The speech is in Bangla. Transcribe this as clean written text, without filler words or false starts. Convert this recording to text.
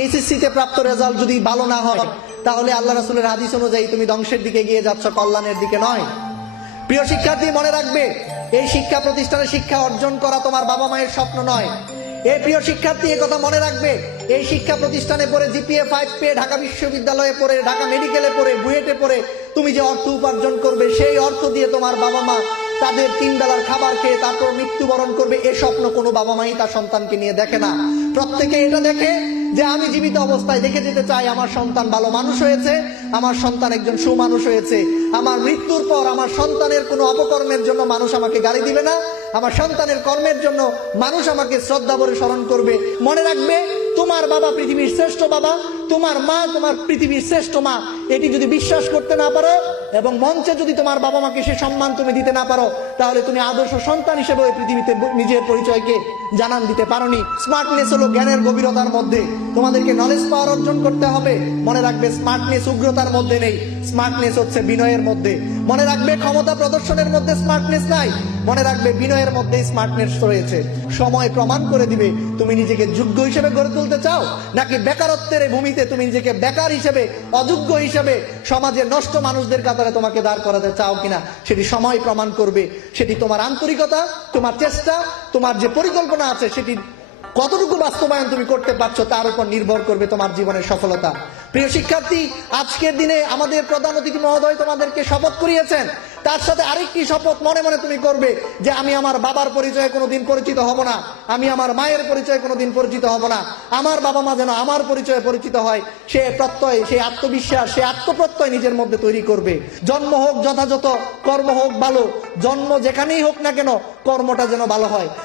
এইচএসসিতে প্রাপ্ত রেজাল্ট যদি ভালো না হয় তাহলে আল্লাহ রাসূলের হাদিস অনুযায়ী তুমি ধ্বংসের দিকে এগিয়ে যাচ্ছ, কল্যাণের দিকে নয়। প্রিয় শিক্ষার্থী, মনে রাখবে এই শিক্ষা প্রতিষ্ঠানে শিক্ষা অর্জন করা তোমার বাবা মায়ের স্বপ্ন নয়। এই প্রিয় শিক্ষার্থী, এই কথা মনে রাখবে, এই শিক্ষা প্রতিষ্ঠানে পড়ে জিপিএ 5 পেয়ে ঢাকা বিশ্ববিদ্যালয়ে পড়ে, ঢাকা মেডিকেলে পড়ে, বুয়েটে পড়ে তুমি যে অর্থ উপার্জন করবে, সেই অর্থ দিয়ে তোমার বাবা মা তাদের 3 বেলার খাবার খেয়ে তারপর মৃত্যুবরণ করবে, এ স্বপ্ন কোনো বাবা মাই তার সন্তানকে নিয়ে দেখে না। প্রত্যেকে এটা দেখে যে আমি জীবিত অবস্থায় দেখে যেতে চাই আমার সন্তান ভালো মানুষ হয়েছে, আমার সন্তান একজন সুমানুষ হয়েছে, আমার মৃত্যুর পর আমার সন্তানের কোনো অপকর্মের জন্য মানুষ আমাকে গালি দিবে না, আমার সন্তানের কর্মের জন্য মানুষ আমাকে শ্রদ্ধা ভরে স্মরণ করবে। মনে রাখবে, তোমার বাবা পৃথিবীর শ্রেষ্ঠ বাবা, তোমার মা তোমার পৃথিবীর শ্রেষ্ঠ মা। এটি যদি বিশ্বাস করতে না পারো এবং মঞ্চে যদি তোমার বাবা মাকে সে সম্মান তুমি দিতে না পারো, তাহলে তুমি আদর্শ সন্তান হিসেবে ওই পৃথিবীতে নিজের পরিচয়কে জানান দিতে পারোনি। স্মার্টনেস হলো জ্ঞানের গভীরতার মধ্যে, তোমাদেরকে নলেজ পাওয়ার অর্জন করতে হবে। মনে রাখবে, স্মার্টনেস উগ্রতার মধ্যে নেই, স্মার্টনেস হচ্ছে বিনয়ের মধ্যে। মনে রাখবে, ক্ষমতা প্রদর্শনের মধ্যে স্মার্টনেস নাই, মনে রাখবে বিনয়ের মধ্যে স্মার্টনেস রয়েছে। সময় প্রমাণ করে দিবে তুমি নিজেকে যোগ্য হিসেবে গড়ে তুলতে চাও, নাকি বেকারত্বের ভূমিতে তুমি নিজেকে বেকার হিসেবে, অযোগ্য হিসেবে সমাজের নষ্ট মানুষদের কাতারে তোমাকে দাঁড় করাতে চাও কিনা, সেটি সময় প্রমাণ করবে। সেটি তোমার আন্তরিকতা, তোমার চেষ্টা, তোমার যে পরিকল্পনা আছে সেটি কতটুকু বাস্তবায়ন তুমি করতে পারছো তার উপর নির্ভর করবে তোমার জীবনের সফলতা। প্রিয় শিক্ষার্থী, আজকের দিনে আমাদের প্রধান অতিথি মহোদয় তোমাদেরকে শপথ করিয়েছেন, তার সাথে আরেকটি শপথ মনে মনে তুমি করবে যে আমি আমার বাবার পরিচয়ে কোনোদিন পরিচিত হব না, আমি আমার মায়ের পরিচয়ে কোনোদিন পরিচিত হব না, আমার বাবা মা যেন আমার পরিচয়ে পরিচিত হয়। সে প্রত্যয়, সে আত্মবিশ্বাস, সে আত্মপ্রত্যয় নিজের মধ্যে তৈরি করবে। জন্ম হোক যথাযথ, কর্ম হোক ভালো, জন্ম যেখানেই হোক না কেন কর্মটা যেন ভালো হয়।